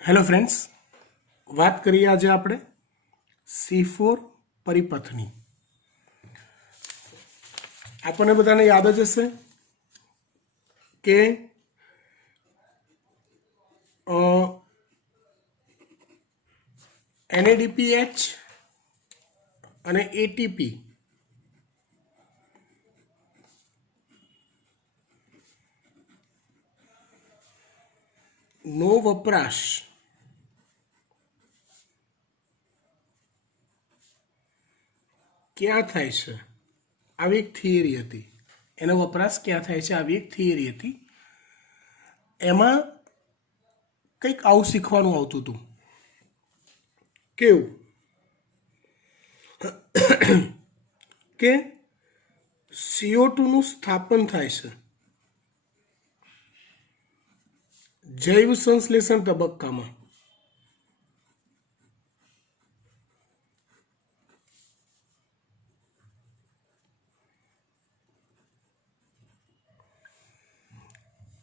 Hello friends, વાત કરીએ આજે આપણે C4 પરિપથની. આપણને બધાને યાદ જ હશે કે NADPH અને ATP નો વપરાશ ક્યાં થાય છે આવી એક થિયરી હતી. એનો વપરાશ ક્યાં થાય છે આવી એક થિયરી હતી. એમાં કંઈક આવું શીખવાનું આવતું હતું. કેવું કે CO2 નું સ્થાપન થાય છે જૈવ સંશ્લેષણ તબક્કામાં.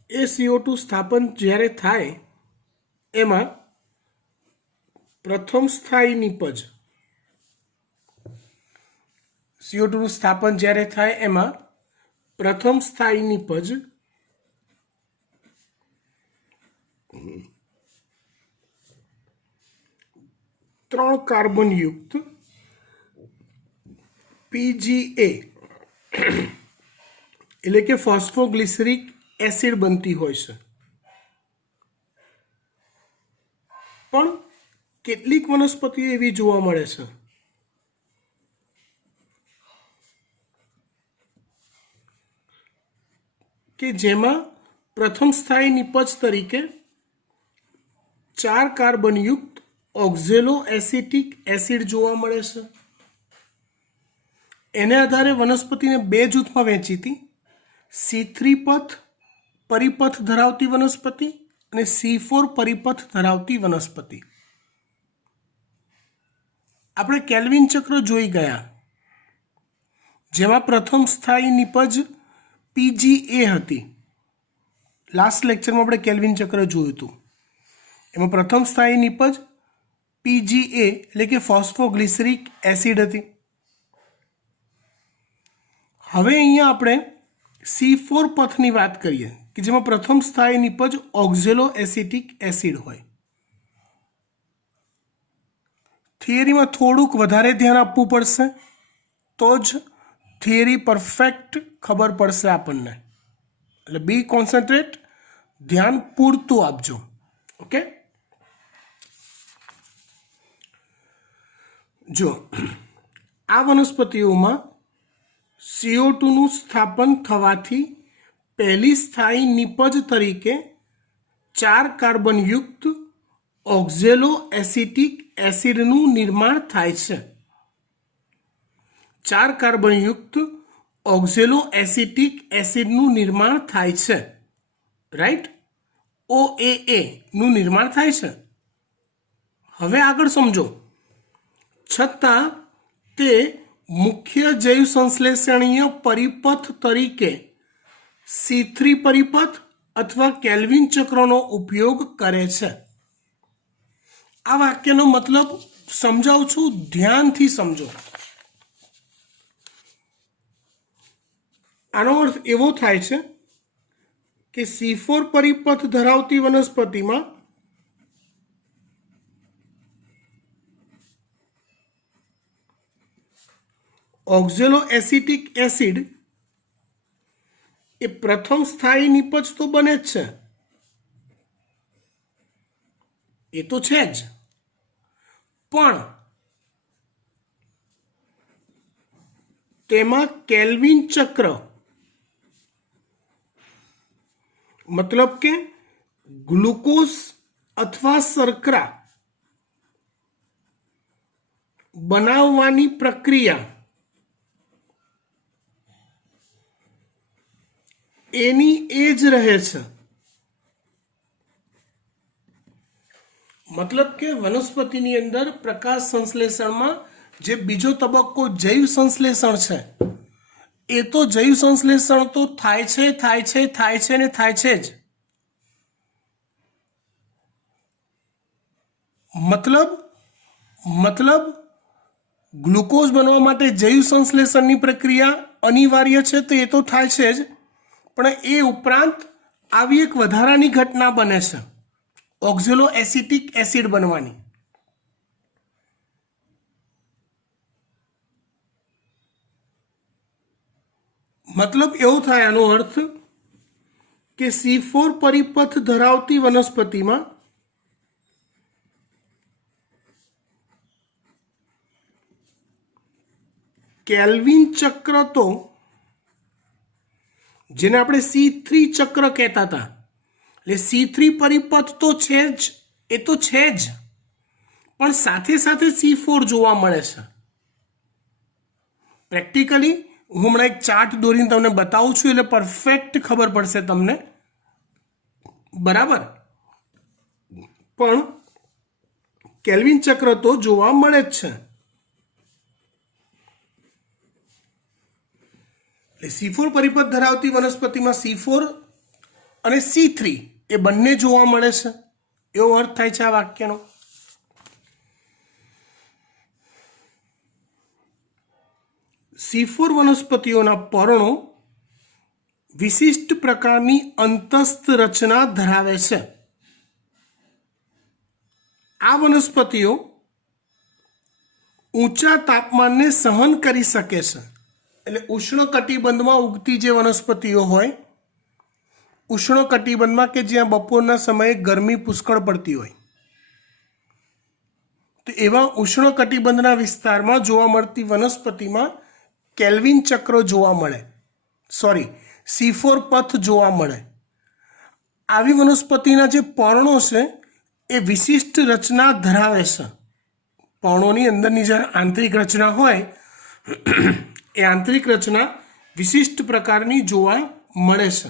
એ CO2 સ્થાપન જ્યારે થાય એમાં પ્રથમ સ્થાયી નિપજ CO2 નું સ્થાપન જ્યારે થાય એમાં પ્રથમ સ્થાયી નિપજ ત્રણ કાર્બન યુક્ત PGA એટલે કે ફોસ્ફોગ્લિસરિક એસિડ બનતી હોય છે. પણ કેટલીક વનસ્પતિઓ એવી જોવા મળે છે કે જેમાં પ્રથમ સ્થાયી નિપજ તરીકે 4 કાર્બન યુક્ત ઓક્ઝેલો એસિટિક એસિડ જોવા મળે છે. એને આધારે વનસ્પતિને બે જૂથમાં વહેંચી હતી: C3 પથ પરિપથ ધરાવતી વનસ્પતિ અને C4 પરિપથ ધરાવતી વનસ્પતિ. આપણે કેલ્વિન ચક્ર જોઈ ગયા જેમાં પ્રથમ સ્થાયી નિપજ PGA હતી. લાસ્ટ લેક્ચરમાં આપણે કેલ્વિન ચક્ર જોયું હતું. એમાં પ્રથમ સ્થાયી નિપજ PGA એટલે કે ફોસ્ફોગ્લિસરિક એસિડ હતી. હવે અહીંયા આપણે C4 પથની વાત કરીએ કે જેમાં પ્રથમ સ્થાયી નિપજ ઓક્ઝેલો એસિટિક એસિડ હોય. થિયરીમાં થોડુંક વધારે ધ્યાન આપવું પડશે તો જ થિયરી પરફેક્ટ ખબર પડશે આપણને. એટલે બી કોન્સન્ટ્રેટ, ધ્યાન પૂરતું આપજો. ઓકે, જો આ વનસ્પતિઓમાં CO2 નું સ્થાપન થવાથી પહેલી સ્થાયી નિપજ તરીકે 4 કાર્બન યુક્ત ઓક્ઝેલો એસિટિક એસિડનું નિર્માણ થાય છે. 4 કાર્બન યુક્ત ઓક્ઝેલો એસિટિક એસિડનું નિર્માણ થાય છે. રાઈટ, OAA નું નિર્માણ થાય છે. હવે આગળ સમજો. છતાં તે મુખ્ય જૈવ સંશ્લેષણીય પરિપથ તરીકે C3 પરિપથ અથવા કેલ્વિન ચક્રનો ઉપયોગ કરે છે. આ વાક્યનો મતલબ સમજાવું છું, ધ્યાનથી સમજો. આનો અર્થ એવો થાય છે કે C4 પરિપથ ધરાવતી વનસ્પતિમાં ઓક્ઝેલો એસિટિક એસિડ એ પ્રથમ સ્થાયી નિપજ તો બને જ છે, એ તો છે જ, પણ તેમાં કેલ્વિન ચક્ર મતલબ કે ગ્લુકોઝ અથવા શર્કરા બનાવવાની પ્રક્રિયા એની એ જ રહે છે. મતલબ કે વનસ્પતિની અંદર પ્રકાશ સંશ્લેષણમાં જે બીજો તબક્કો જૈવ સંશ્લેષણ છે એ તો જૈવ સંશ્લેષણ તો થાય છે ને થાય છે જ. मतलब ગ્લુકોઝ બનવા માટે જૈવ સંશ્લેષણની પ્રક્રિયા અનિવાર્ય છે, તો એ તો થાય છે જ, પણ એ ઉપરાંત આવી એક વધારાની ઘટના બને છે, ઓક્ઝેલો એસિટિક એસિડ બનવાની. મતલબ એવું થાય, આનો અર્થ કે C4 પરિપથ ધરાવતી વનસ્પતિમાં કેલ્વિન ચક્ર, તો જેને આપણે C3 ચક્ર કહેતા હતા, એટલે C3 પરિપથ તો છે જ, એ તો છે જ, પણ સાથે સાથે C4 જોવા મળે છે. પ્રેક્ટિકલી હું હમણાં એક ચાર્ટ દોરીને તમને બતાવું છું, એટલે પરફેક્ટ ખબર પડશે તમને, બરાબર. પણ કેલ્વિન ચક્ર તો જોવા મળે જ છે. એટલે C4 પરિપથ ધરાવતી વનસ્પતિમાં C4 અને C3 એ બંને જોવા મળે છે, એવો અર્થ થાય છે આ વાક્યનો. C4 વનસ્પતિઓના પર્ણો વિશિષ્ટ પ્રકારની અંતસ્થ રચના ધરાવે છે. આ વનસ્પતિઓ ઊંચા તાપમાનને સહન કરી શકે છે. એટલે ઉષ્ણકટિબંધમાં ઉગતી જે વનસ્પતિઓ હોય, ઉષ્ણકટિબંધમાં કે જ્યાં બપોરના સમયે ગરમી પુષ્કળ પડતી હોય, તો એવા ઉષ્ણકટિબંધના વિસ્તારમાં જોવા મળતી વનસ્પતિમાં કેલ્વિન ચક્ર જોવા મળે, C4 પથ જોવા મળે. આવી વનસ્પતિના જે પર્ણો છે એ વિશિષ્ટ રચના ધરાવે છે. પર્ણોની અંદરની જે આંતરિક રચના હોય, એ આંતરિક રચના વિશિષ્ટ પ્રકારની જોવા મળે છે,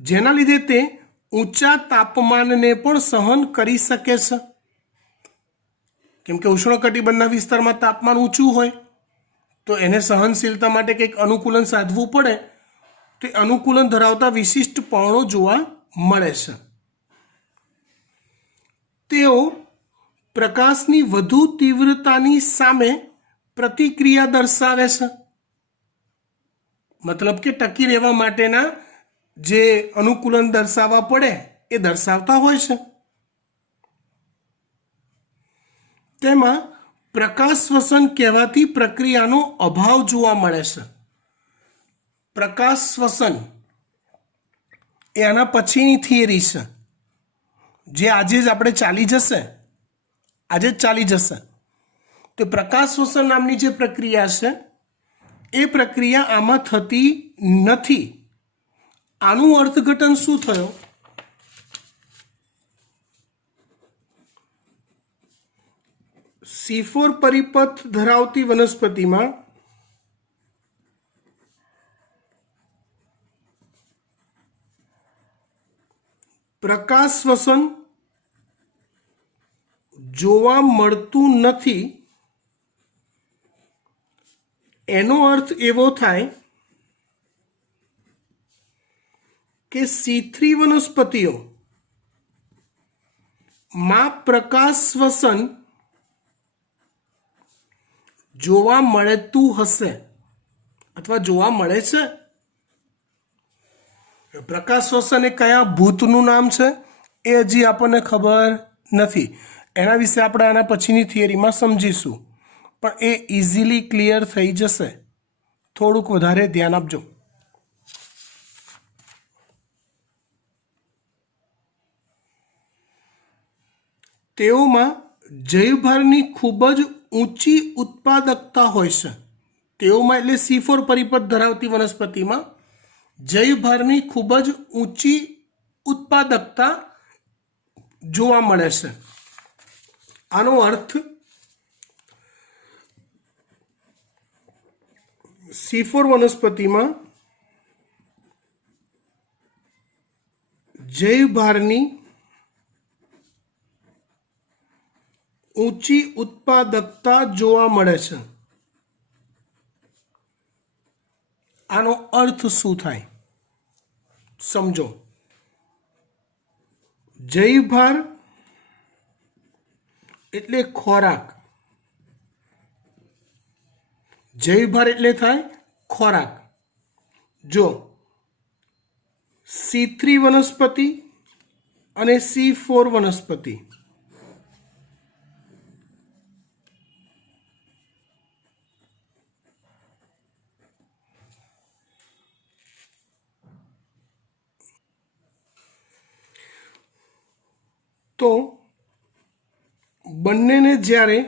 જેના લીધે તે ઊંચા તાપમાનને પણ સહન કરી શકે છે. કેમ કે ઉષ્ણકટિબંધના વિસ્તારમાં તાપમાન ઊંચું હોય, તો એને સહનશીલતા માટે કંઈક અનુકૂલન સાધવું પડે, તો અનુકૂલન ધરાવતા વિશિષ્ટ પર્ણો જોવા મળે છે. તેઓ પ્રકાશની વધુ તીવ્રતાની સામે પ્રતિક્રિયા દર્શાવે છે. મતલબ કે ટકી રહેવા માટેના જે અનુકૂલન દર્શાવવા પડે એ દર્શાવતા હોય છે. તેમાં પ્રકાશ શ્વસન કહેવાતી પ્રક્રિયાનો અભાવ જોવા મળે છે. પ્રકાશ શ્વસન એ આના પછીની થિયરી છે, જે આજે જ આપણે ચાલી જશે. તો પ્રકાશ શ્વસન નામની જે પ્રક્રિયા છે, એ પ્રક્રિયા આમાં થતી નથી. આનું અર્થઘટન શું થયું? C4 પરિપથ ધરાવતી વનસ્પતિમાં પ્રકાશ શ્વસન જોવા મળતું નથી. એનો અર્થ એવો થાય કે C3 વનસ્પતિઓ માં પ્રકાશ શ્વસન જોવા મળતું હશે, અથવા જોવા મળે છે. પ્રકાશ શ્વસન એ કયા ભૂતનું નામ છે એ હજી આપણને ખબર નથી. એના વિશે આપણે આના પછીની થિયરીમાં સમજીશું, પણ એ ઇઝીલી ક્લિયર થઈ જશે. થોડુંક વધારે ધ્યાન આપજો. તેઓમાં જૈવભારની ખૂબ જ ઊંચી ઉત્પાદકતા હોય છે. તેઓમાં એટલે C4 પરિપથ ધરાવતી વનસ્પતિમાં જૈવભારની ખૂબ જ ઊંચી ઉત્પાદકતા જોવા મળે છે. આનો અર્થ C4 વનસ્પતિમાં જૈવભારની ઊંચી ઉત્પાદકતા જોવા મળે છે. આનો અર્થ શું થાય સમજો. જૈવભાર એટલે ખોરાક, જૈવભાર એટલે થાય ખોરાક. જો C3 વનસ્પતિ અને C4 વનસ્પતિ તો બંનેને જ્યારે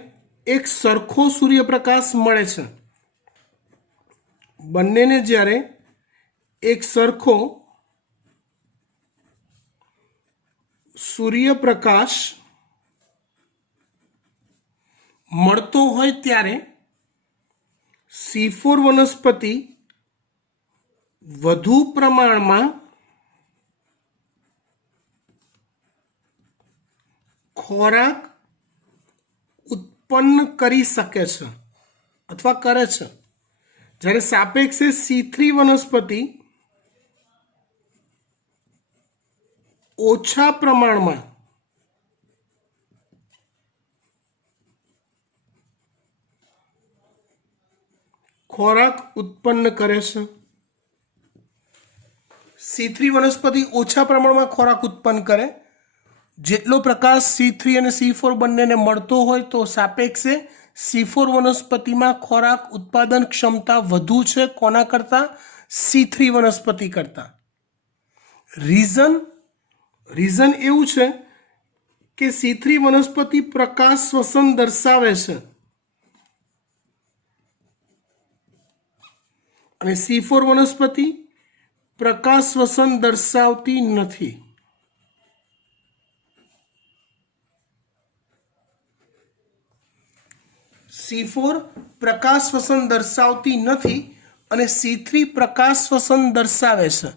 એક સરખો સૂર્યપ્રકાશ મળે છે, બંનેને જ્યારે એક સરખો સૂર્યપ્રકાશ મળતો હોય ત્યારે C4 વનસ્પતિ વધુ પ્રમાણમાં ખોરાક ઉત્પન્ન કરી શકે છે અથવા કરે છે, જ્યારે સાપેક્ષે C3 વનસ્પતિ ઓછા પ્રમાણમાં ખોરાક ઉત્પન્ન કરે છે. C3 વનસ્પતિ ઓછા પ્રમાણમાં ખોરાક ઉત્પન્ન કરે, જેટલો પ્રકાશ C3 અને C4 બંનેને મળતો હોય તો સાપેક્ષે C4 વનસ્પતિમાં ખોરાક ઉત્પાદન ક્ષમતા વધુ છે કોના કરતાં? C3 વનસ્પતિ કરતાં. રીઝન એવું છે કે C3 વનસ્પતિ પ્રકાશ શ્વસન દર્શાવે છે અને C4 વનસ્પતિ પ્રકાશ શ્વસન દર્શાવતી નથી. C4 પ્રકાશ શ્વસન દર્શાવતી નથી અને C3 પ્રકાશ શ્વસન દર્શાવે છે.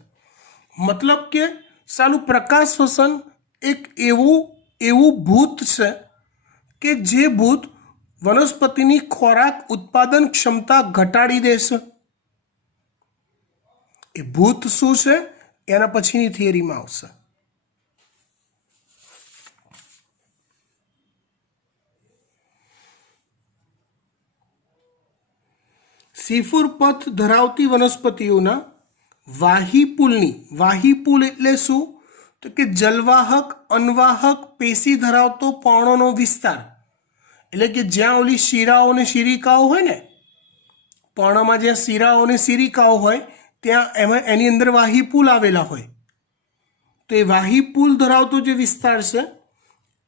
મતલબ કે સાલું પ્રકાશ શ્વસન એક એવું ભૂત છે કે જે ભૂત વનસ્પતિની ખોરાક ઉત્પાદન ક્ષમતા ઘટાડી દેશે. એ ભૂત શું છે એના પછીની થિયરીમાં આવશે. C4 પથ ધરાવતી વનસ્પતિઓના વાહીપુલ એટલે શું? તો કે જલવાહક અનવાહક પેશી ધરાવતો પર્ણોનો વિસ્તાર. એટલે કે જ્યાં ઓલી શિરાઓ અને શિરિકાઓ હોય ને, પર્ણમાં જ્યાં શિરાઓ અને શિરિકાઓ હોય ત્યાં એની અંદર વાહીપુલ આવેલા હોય. તો એ વાહીપુલ ધરાવતો જે વિસ્તાર છે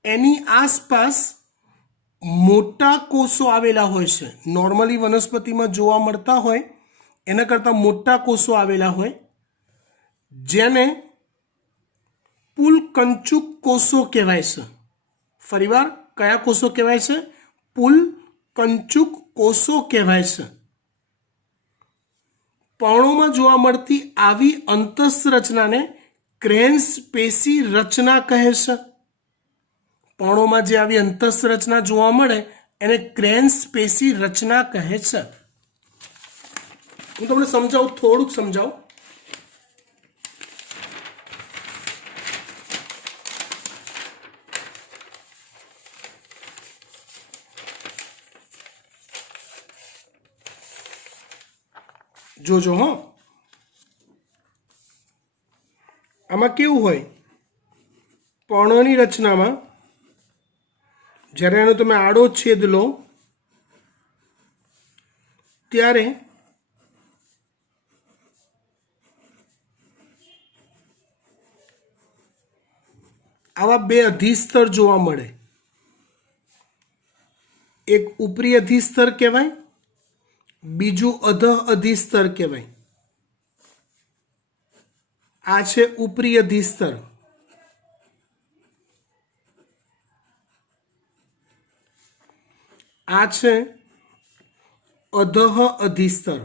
એની આસપાસ મોટા કોષો આવેલા હોય છે. નોર્મલી વનસ્પતિમાં જોવા મળતા હોય એના કરતાં મોટા કોષો આવેલા હોય, જેને પુલકંચુક કોષો કહેવાય છે. ફરીવાર કયા કોષો કહેવાય છે? પુલકંચુક કોષો કહેવાય છે. પર્ણોમાં જોવા મળતી આવી અંતઃરચનાને ક્રેન્સ પેશી રચના કહે છે. પર્ણોમાં જે આવી અંતઃરચના જોવા મળે એને ક્રેન્સ પેશી રચના કહે છે. હું તમને સમજાવું, થોડુંક સમજાવું. જોજો હો, આમાં કેવું હોય, પર્ણોની રચનામાં જ્યારે એનો તમે આડો છેદ લો ત્યારે આવા બે અધિસ્તર જોવા મળે. એક ઉપરી અધિસ્તર કહેવાય, બીજું અધઃ અધિસ્તર કહેવાય. આ છે ઉપરી અધિસ્તર, આ છે અધઃ અધિસ્તર.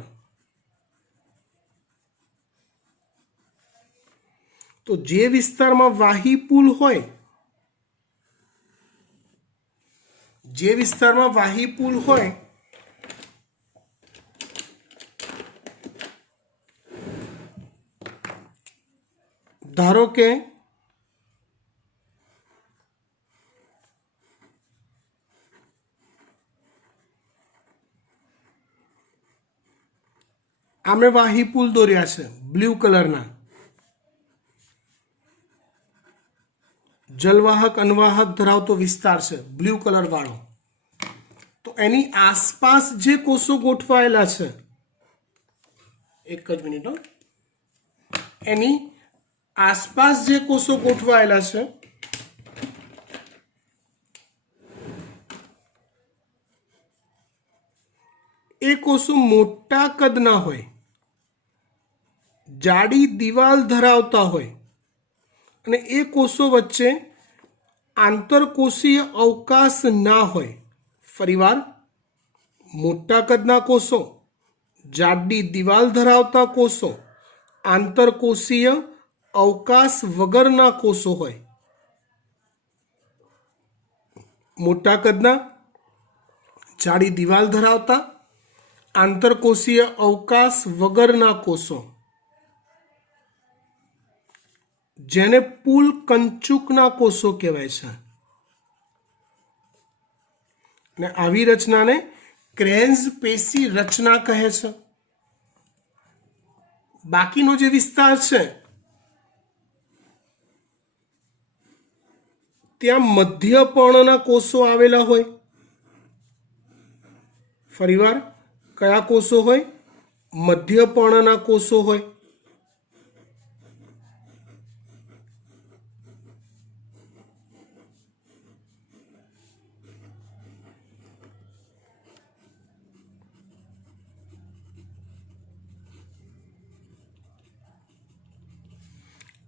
તો જે વિસ્તારમાં વાહીપુલ હોય, ધારો કે आमे वाही पुल दौर्या छे ब्लू कलरना, जलवाहक अनवाहक धरावतो विस्तार छे ब्लू कलर वाळो। तो एनी आसपास जे कोषो गोठवायेला छे, एक ज मिनिट, एनी आसपास जे कोषो गोठवायेला छे ए कोषो मोटा कदना होय, जाडी दीवाल धरावता होय અને એ કોષો વચ્ચે આંતરકોષીય અવકાશ ના હોય। ફરીવાર, મોટા કદના કોષો, જાડી દિવાલ ધરાવતા કોષો, આંતરકોષીય અવકાશ વગરના કોષો હોય। મોટા કદના, જાડી દિવાલ ધરાવતા, આંતરકોષીય અવકાશ વગરના કોષો, જેને પુલ કંચુકના કોષો કહેવાય છે। ને આવી રચનાને ક્રેન્ઝ પેશી રચના કહે છે। બાકીનો જે વિસ્તાર છે ત્યાં મધ્યપર્ણના કોષો આવેલા હોય। ફરીવાર, કયા કોષો હોય? મધ્યપર્ણના કોષો હોય।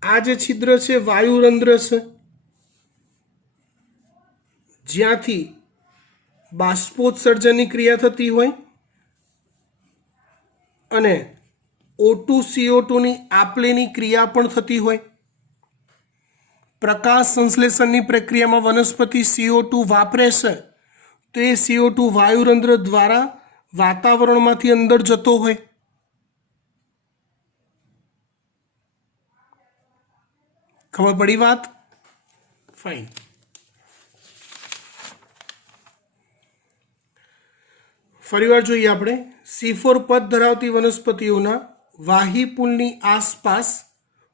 आ जे छिद्र है वायुरंध्र है, ज्यांथी बाष्पोत्सर्जननी क्रिया थती होय अने O2 CO2 नी आपलेनी क्रिया पण थती होय। प्रकाश संश्लेषणनी प्रक्रियामां वनस्पति CO2 वापरे छे तो ए CO2 वायुरंध्र द्वारा वातावरणमांथी अंदर जतो होय। खबर पड़ी बात? फाइन। फरीवार जोईए आपणे C4 पद धरावती वनस्पतिओना वाही पुलनी आसपास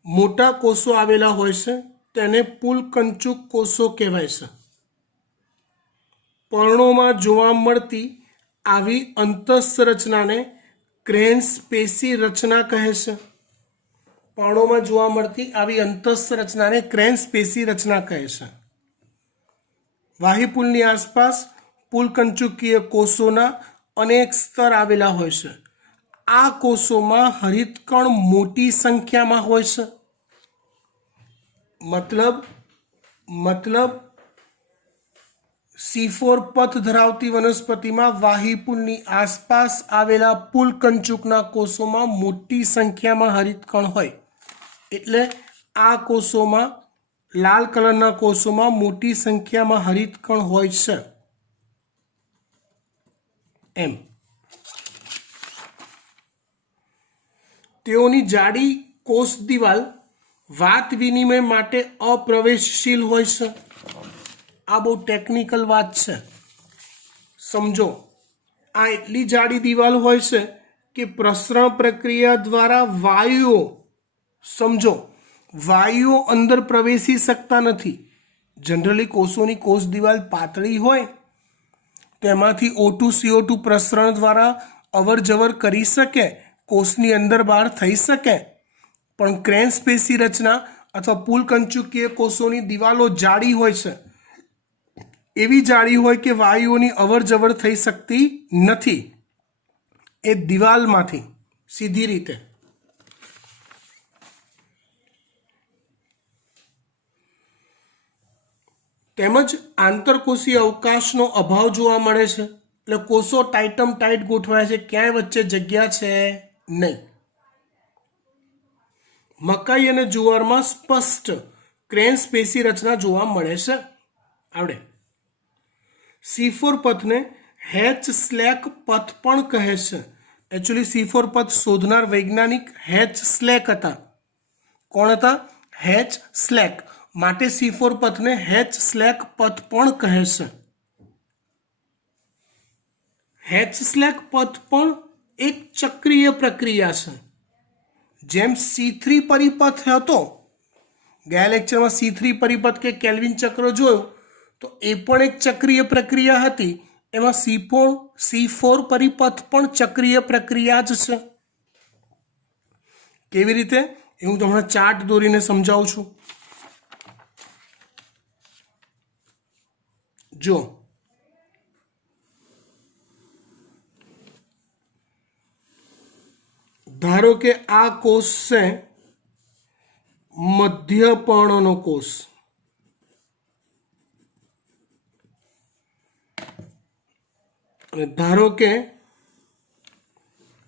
मोटा कोषो आवेला होय छे, तेने पुल कंचुक कोषो कहेवाय छे। पर्णोमां जोवा मळती आवी अंतःसंरचनाने क्रेन्स पेशी रचना कहे छे। पर्णोमां जोवा मळती आवी अंतःसंरचनाने क्रेन्स पेशी रचना कहे छे। वाहीपुलनी आसपास पुलकंचुकीय कोषोना अनेक स्तर आवेला होय छे। आ कोषोमां हरितकण मोटी संख्यामां होय छे। मतलब C4 पथ धरावती वनस्पतिमां वाहीपुलनी आसपास आवेला पुलकंचुकना कोषोमां मोटी संख्यामां हरितकण होय। एटले आ कोषोमां, लाल कलरना कोषोमां मोटी संख्यामां हरितकण होय छे एम। तेओनी जाडी कोष दीवाल वात विनिमय माटे अप्रवेशशील होय छे। आ बहुत टेक्निकल बात है, समझो। आ एटली जाडी दीवाल होय छे कि प्रसरण प्रक्रिया द्वारा वायुओ, समझो, वायुओ अंदर प्रवेशी सकता नहीं। जनरली कोषोनी कोष दीवाल पातળી होय तेमांथी O2 CO2 प्रसरण द्वारा अवर जवर करी सके, कोषनी अंदर बहार थई सके। पण क्रेन्स पेशी रचना अथवा पुलकंचुकीय कोषोनी दीवालो जाडी होय छे, एवी जाडी होय कि वायुओनी अवर जवर थई सकती नथी ए दीवालमांथी सीधी रीते। તેમજ આંતરકોષીય અવકાશનો અભાવ જોવા મળે છે। એટલે કોષો ટાઇટમ ટાઇટ ગોઠવાય છે, ક્યાંય વચ્ચે જગ્યા છે નહીં। મકાઈ અને જુવારમાં સ્પષ્ટ ક્રેન્સ પેશી રચના જોવા મળે છે। આવડે। C4 પથને હેચ સ્લેક પથ પણ કહે છે। एक्चुअली C4 पथ शोधनार वैज्ञानिक हेच स्लेक हता। कोण हता? हेच स्लेक। माटे C4 पथ ने हेच स्लेक पथ पण कहे छे। हेच स्लेक पथ पण એક ચક્રીય પ્રક્રિયા છે. જેમ C3 પરિપથ હતો, ગયા લેક્ચરમાં C3 પરિપથ કે કેલ્વિન ચક્ર જોયો, તો એ પણ એક ચક્રીય પ્રક્રિયા હતી. એમાં C4 પરિપથ પણ ચક્રીય પ્રક્રિયા જ છે. કેવી રીતે એ હું તમને ચાર્ટ દોરીને સમજાવું છું. જો ધારો કે આ કોષ છે મધ્યપર્ણનો કોષ. અને ધારો કે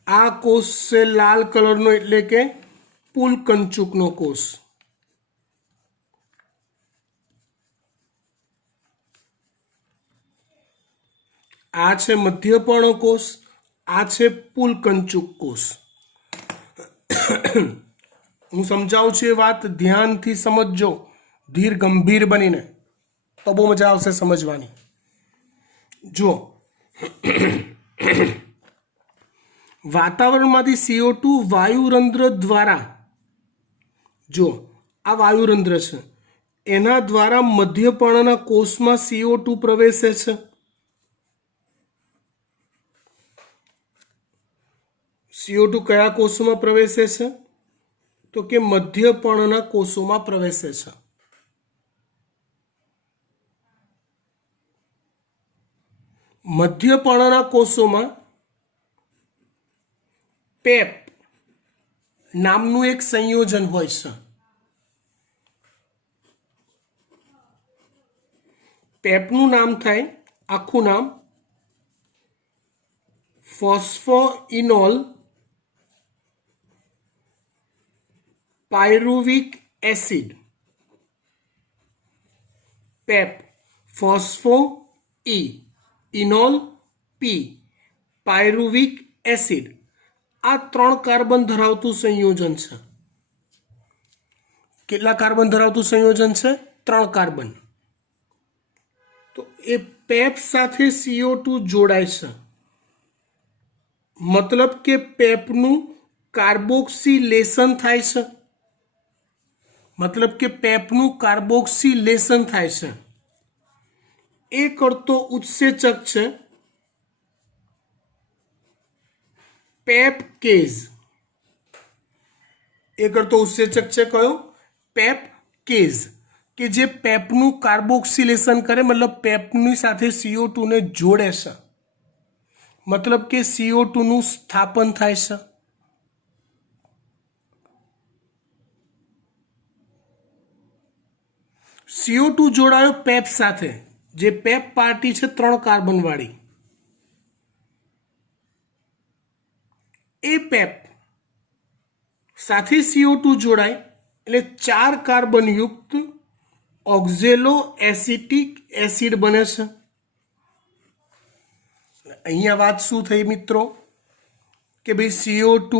આ કોષ છે લાલ કલરનો, એટલે કે પુલકંચુકનો કોષ. આ છે મધ્યપર્ણ કોષ, આ છે પુલકંચુક કોષ. હું સમજાવું છું એ વાત ધ્યાનથી સમજજો, ધીર ગંભીર બનીને, તો બહુ મજા આવશે સમજવાની. જો વાતાવરણમાંથી CO2 વાયુરંધ્ર દ્વારા, જો આ વાયુરંધ્ર છે, એના દ્વારા મધ્યપર્ણના કોષમાં CO2 પ્રવેશે છે. CO2 કયા કોષોમાં પ્રવેશે છે? તો કે મધ્યપર્ણના કોષોમાં પ્રવેશે છે. મધ્યપર્ણના કોષોમાં પેપ નામનું એક સંયોજન હોય છે. પેપનું નામ થાય, આખું નામ ફોસ્ફોઇનોલ પાયરુવિક એસિડ. પેપ, ફોસ્ફો ઈ, ઇનોલ પી, પાયરુવિક એસિડ. આ 3 કાર્બન ધરાવતું સંયોજન છે. કેટલા કાર્બન ધરાવતું સંયોજન છે? 3 કાર્બન. તો એ પેપ સાથે CO2 જોડાય છે. મતલબ કે પેપનું કાર્બોક્સિલેશન થાય છે. મતલબ કે પેપનું કાર્બોક્સિલેશન થાય છે. એ કરતો ઉત્સેચક છે પેપકેઝ. એ કરતો ઉત્સેચક છે કયો? પેપકેઝ, કે જે પેપનું કાર્બોક્સિલેશન કરે, મતલબ પેપની સાથે CO2 ને જોડે છે. મતલબ કે CO2 નું સ્થાપન થાય છે. CO2 જોડાયો પેપ સાથે, જે પેપ પાર્ટી છે 3 કાર્બન વાળી. એ પેપ સાથે CO2 જોડાય એટલે 4 કાર્બન યુક્ત ઓક્ઝેલો એસિટિક એસિડ બને છે. અહીંયા વાત શું થઈ મિત્રો? કે ભાઈ CO2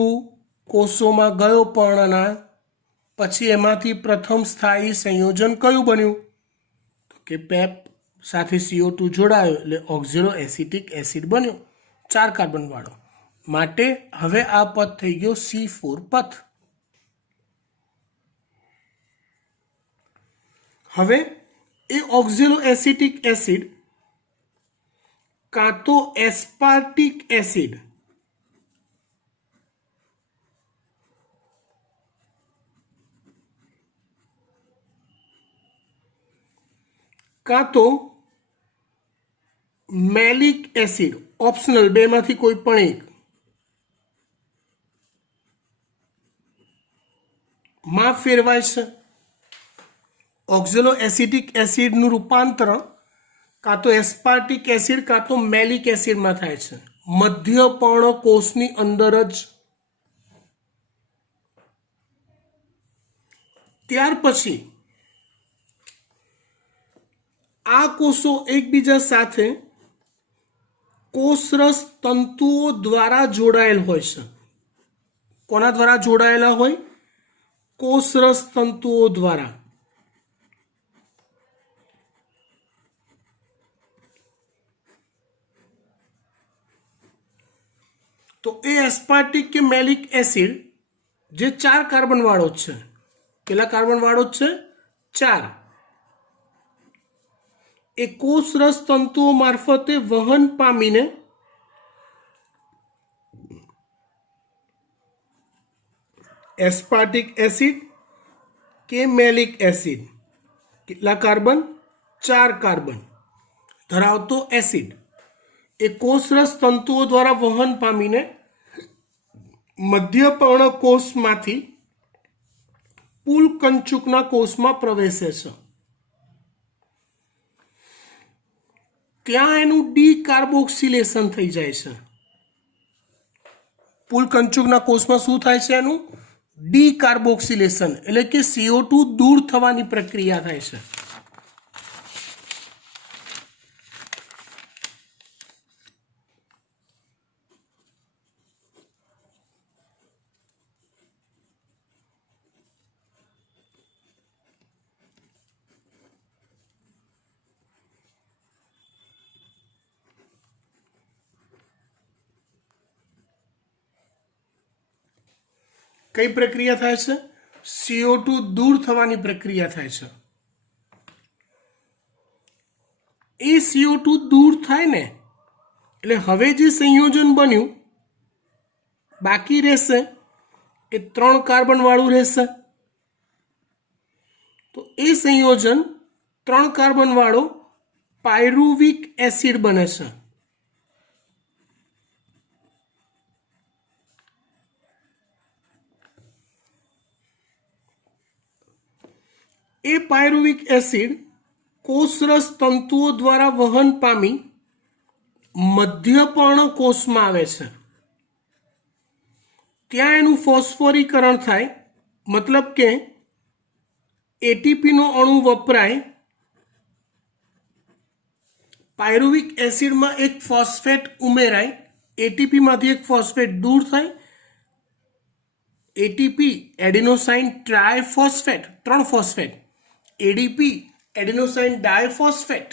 કોષોમાં ગયો પર્ણના, પછી એમાંથી પ્રથમ સ્થાયી સંયોજન કયું બન્યું? તો કે પેપ સાથે CO2 જોડાયો એટલે ઓક્ઝેલો એસિટિક એસિડ બન્યો, 4 કાર્બન વાળો. માટે હવે આ પથ થઈ ગયો C4 પથ. હવે એ ઓક્ઝેલો એસિટિક એસિડ કાં તો એસ્પાર્ટિક એસિડ કાં તો મેલિક એસિડ, ઓપ્શનલ, બેમાંથી કોઈ પણ એક માં ફેરવાય છે. ઓક્ઝેલો એસિટિક એસિડનું રૂપાંતરણ કાં તો એસ્પાર્ટિક એસિડ કાં તો મેલિક એસિડમાં થાય છે, મધ્યપર્ણ કોષની અંદર જ. ત્યાર પછી આ કોષો એકબીજા સાથે કોષરસ તંતુઓ દ્વારા જોડાયેલ હોય છે. કોના દ્વારા જોડાયેલા હોય? કોષરસ તંતુઓ દ્વારા. તો એ એસ્પાર્ટિક કે મેલિક એસિડ જે 4 કાર્બન વાળો જ છે, કેટલા કાર્બન વાળો જ છે? 4. એ કોષરસ તંતુઓ મારફતે વહન પામીને એસ્પાર્ટિક એસિડ કે મેલિક એસિડ કેટલા કાર્બન? 4 કાર્બન ધરાવતો એસિડ એ કોષરસ તંતુઓ દ્વારા વહન પામીને મધ્ય પર્ણકોષમાંથી પુલકંચુકના કોષમાં પ્રવેશે છે. ત્યાં એનું ડીકાર્બોક્સિલેશન થઈ જાય છે. પુલકંચુકના કોષમાં શું થાય છે? એનું ડીકાર્બોક્સિલેશન, એટલે કે CO2 દૂર થવાની પ્રક્રિયા થાય છે. કઈ પ્રક્રિયા થાય છે? CO2 દૂર થવાની પ્રક્રિયા થાય છે. એ CO2 દૂર થાય ને એટલે હવે જે સંયોજન બન્યું બાકી રહેશે એ 3 કાર્બન વાળું રહેશે. તો એ સંયોજન 3 કાર્બન વાળો પાયરુવિક એસિડ બને છે. એ પાયરુવિક એસિડ કોષરસ તંતુઓ દ્વારા વહન પામી મધ્ય પર્ણકોષમાં આવે છે. ત્યાં એનું ફોસ્ફોરીકરણ થાય, મતલબ કે એટીપીનો અણુ વપરાય. પાયરુવિક એસિડમાં એક ફોસ્ફેટ ઉમેરાય, એટીપીમાંથી એક ફોસ્ફેટ દૂર થાય. ATP adenosine triphosphate 3 phosphate, ADP adenosine diphosphate.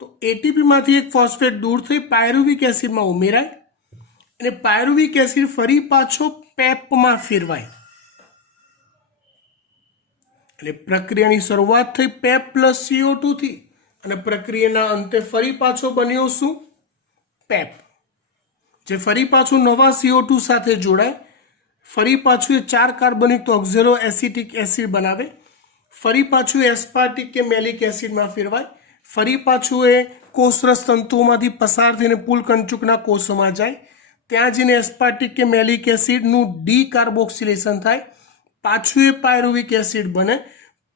તો એટીપીમાંથી એક ફોસ્ફેટ દૂર થઈ પાયરુવિક એસિડમાં ઉમેરાય અને પાયરુવિક એસિડ ફરી પાછો પેપમાં ફેરવાય. એટલે પ્રક્રિયાની શરૂઆત થઈ પેપ પ્લસ CO2 થી અને પ્રક્રિયાના અંતે ફરી પાછો બન્યો શું? પેપ, જે ફરી પાછું નવા CO2 સાથે જોડાય, ફરી પાછું એ 4 કાર્બનિક ઓક્ઝેલો એસિટિક એસિડ બનાવે, ફરી પાછું એસ્પાર્ટિક કે મેલિક એસિડમાં ફેરવાય, ફરી પાછું એ કોષરસ તંતુઓમાંથી પસાર થઈને પુલકંચુકના કોષોમાં જાય. ત્યાં જઈને એસ્પાર્ટિક કે મેલિક એસિડનું ડીકાર્બોક્સિલેશન થાય, પાછું એ પાયરુવિક એસિડ બને,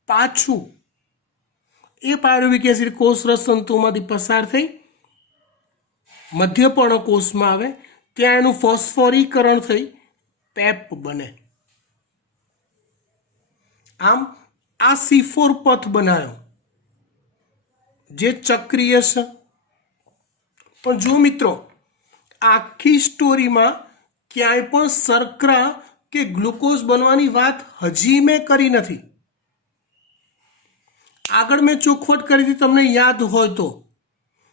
પાછું એ પાયરુવિક એસિડ કોષરસ તંતુઓમાંથી પસાર થઈ મધ્ય પર્ણકોષમાં આવે, ત્યાં એનું ફોસ્ફોરીકરણ થઈ પેપ બને. આમ આ C4 પથ બનાવ્યો જે ચક્રીય છે. પણ જો મિત્રો આખી સ્ટોરીમાં ક્યાંય પણ શર્કરા કે ગ્લુકોઝ બનવાની વાત હજી મેં કરી નથી. આગળ મેં ચોખવટ કરી હતી, તમને યાદ હોય તો,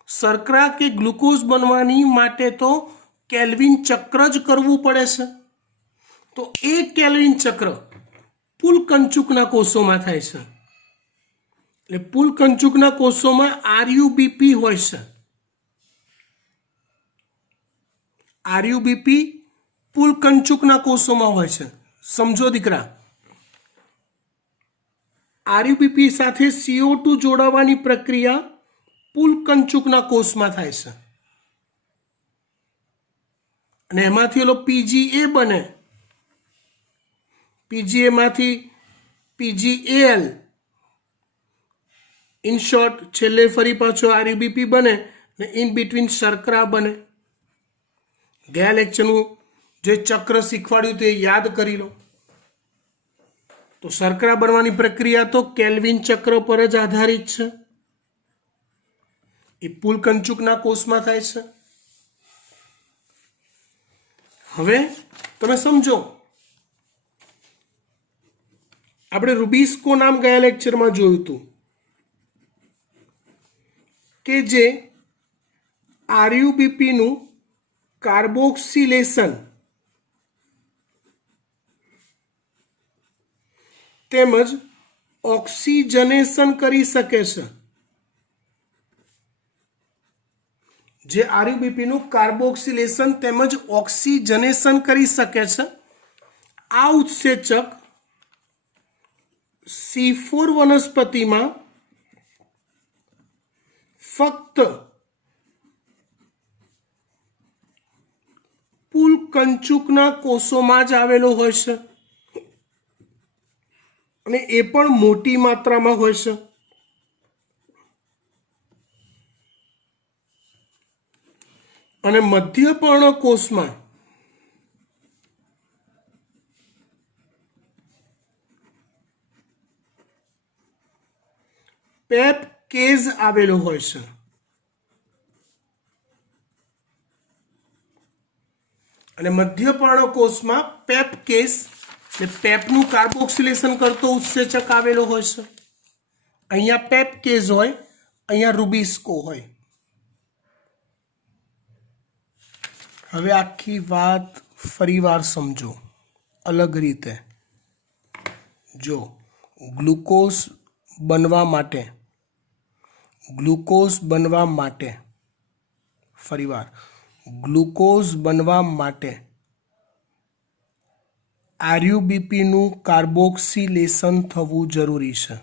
શર્કરા કે ગ્લુકોઝ બનવાની માટે તો કેલ્વિન ચક્ર જ કરવું પડે છે. તો એ કેલ્વિન ચક્ર પુલકંચુકના કોષોમાં થાય છે. એટલે પુલકંચુકના કોષોમાં આરયુબીપી હોય છે. આરયુબીપી પુલકંચુકના કોષોમાં હોય છે. સમજો દીકરા, આરયુબીપી સાથે CO2 જોડાવાની પ્રક્રિયા પુલકંચુકના કોષમાં થાય છે અને એમાંથી ઓલો PGA બને, PGA માંથી PGAL, ઇન શોર્ટ છેલ્લે ફરી પાછો આરયુબીપી બને ને ઇન બિટવીન શર્કરા બને. ગયા લેક્ચરનું જે ચક્ર શીખવાડ્યું તે યાદ કરી લો. તો શર્કરા બનવાની પ્રક્રિયા તો કેલ્વિન ચક્ર પર જ આધારિત છે. એ પુલકંચુકના કોષમાં થાય છે. હવે તમે સમજો, આપણે રુબિસ્કો નામ ગયા લેક્ચરમાં જોયું હતું કે જે આરયુબીપીનું કાર્બોક્સિલેશન તેમજ ઓક્સિજનેશન કરી શકે છે। જે આરયુબીપીનું કાર્બોક્સિલેશન તેમજ ઓક્સિજનેશન કરી શકે છે। આ ઉત્સેચક C4 વનસ્પતિમાં ફક્ત પુલકંચુકના કોષોમાં જ આવેલો હોય છે અને એ પણ મોટી માત્રામાં હોય છે। અને મધ્ય પર્ણકોષમાં પેપકેઝ આવેલો હોય છે। અને મધ્ય પર્ણકોષમાં પેપકેઝ એટલે પેપનું કાર્બોક્સિલેશન કરતો ઉત્સેચક આવેલો હોય છે। અહીંયા પેપકેઝ હોય, અહીંયા રૂબિસ્કો હોય। હવે આખી વાત ફરીવાર સમજો અલગ રીતે। જો ગ્લુકોઝ બનવા માટે ફરીવાર ગ્લુકોઝ બનવા માટે આરયુબીપીનું કાર્બોક્સિલેશન થવું જરૂરી છે।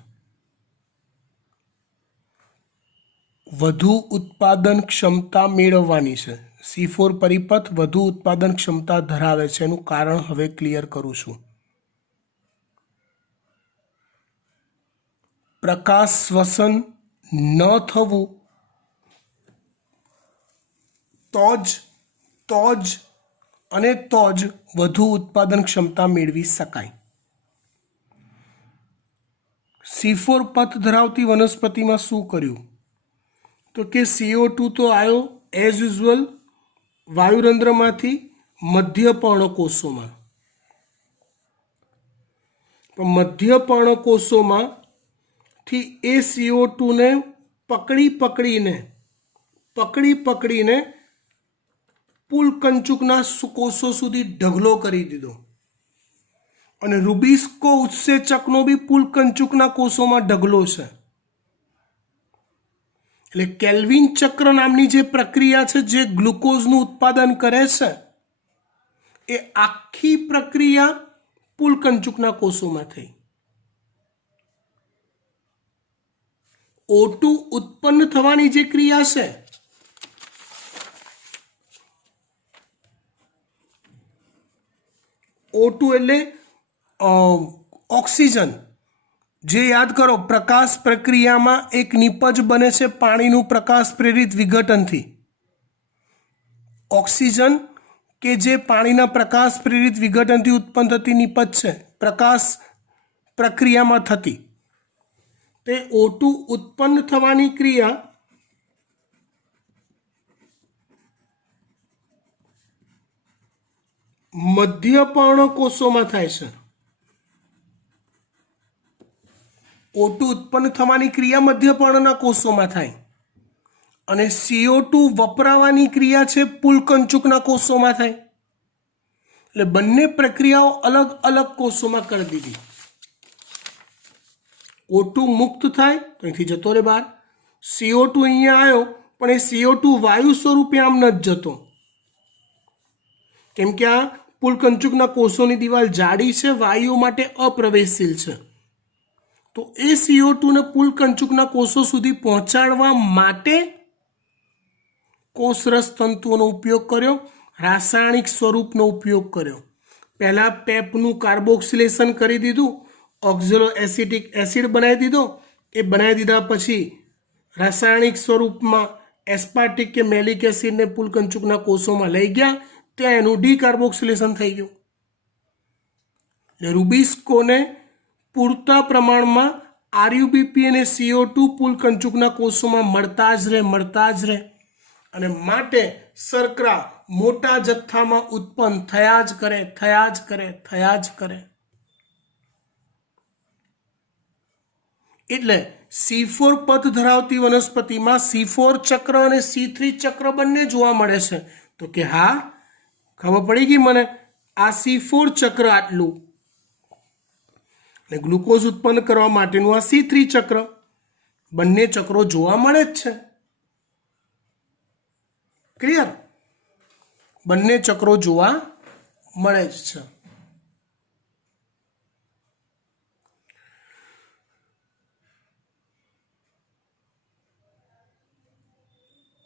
વધુ ઉત્પાદન ક્ષમતા મેળવવાની છે। C4 પરિપથ વધુ ઉત્પાદન ક્ષમતા ધરાવે છે। એનું કારણ હવે ક્લિયર કરું છું। પ્રકાશ શ્વસન ન થવું તો જ વધુ ઉત્પાદન ક્ષમતા મેળવી શકાય। C4 પથ ધરાવતી વનસ્પતિમાં શું કર્યું તો કે CO2 તો આવ્યો એઝ યુઝ્યુઅલ વાયુરંધ્રમાંથી મધ્ય પર્ણકોષોમાં, પણ મધ્ય પર્ણકોષોમાંથી એ CO2 ને પકડીને પુલકંચુકના કોષો સુધી ઢગલો કરી દીધો। અને રૂબિસ્કો ઉત્સેચકનો બી પુલકંચુકના કોષોમાં ઢગલો છે। એટલે કેલ્વિન ચક્ર નામની જે પ્રક્રિયા છે જે ગ્લુકોઝનું ઉત્પાદન કરે છે એ આખી પ્રક્રિયા પુલકંચુકના કોષોમાં થઈ। O2 ઉત્પન્ન થવાની જે ક્રિયા છે O2 એટલે ઓક્સિજન। જે યાદ કરો પ્રકાશ પ્રક્રિયામાં એક નિપજ બને છે પાણીનું પ્રકાશ પ્રેરિત વિઘટનથી। ઓક્સિજન કે જે પાણીના પ્રકાશ પ્રેરિત વિઘટનથી ઉત્પન્ન થતી નિપજ છે પ્રકાશ પ્રક્રિયામાં થતી, તે O2 ઉત્પન્ન થવાની ક્રિયા મધ્ય પર્ણકોષોમાં થાય છે। O2 ઉત્પન્ન થવાની ક્રિયા મધ્ય પર્ણના કોષોમાં થાય અને CO2 વપરાવાની ક્રિયા છે પુલકંચુકના કોષોમાં થાય। એટલે બંને પ્રક્રિયાઓ અલગ અલગ કોષોમાં કરી દીધી। O2 મુક્ત થાય તો અહીંથી જતો રહે બહાર, CO2 અહીંયા આવ્યો પણ એ CO2 વાયુ સ્વરૂપે આમ નથી જતો, કેમ કે આ પુલકંચુકના કોષોની દિવાલ જાડી છે, વાયુ માટે અપ્રવેશશીલ છે। તો એ CO2 ને પુલકંચુકના કોષો સુધી પહોંચાડવા માટે કોષરસ તંતુઓનો ઉપયોગ કર્યો, રાસાયણિક સ્વરૂપનો ઉપયોગ કર્યો। પહેલા પેપનું કાર્બોક્સિલેશન કરી દીધું, ઓક્ઝેલો એસિટિક એસિડ બનાવી દીધો। એ બનાવી દીધા પછી રાસાયણિક સ્વરૂપમાં એસ્પાર્ટિક કે મેલિક એસિડને પુલકંચુકના કોષોમાં લઈ ગયા, ત્યાં એનું ડીકાર્બોક્સિલેશન થઈ ગયું। રૂબિસ્કોને પૂરતા પ્રમાણમાં આરયુબીપી અને CO2 પુલકંચુકના કોષોમાં મળતા જ રહે અને માટે શર્કરા મોટા જથ્થામાં ઉત્પન્ન થયા જ કરે। એટલે C4 પથ ધરાવતી વનસ્પતિમાં C4 ચક્ર અને C3 ચક્ર બંને જોવા મળે છે। તો કે હા, ખબર પડી ગઈ મને. આ C4 ચક્ર આટલું અને ગ્લુકોઝ ઉત્પન્ન કરવા માટેનું આ C3 ચક્ર. બંને ચક્રો જોવા મળે જ છે. ક્લિયર? બંને ચક્રો જોવા મળે જ છે.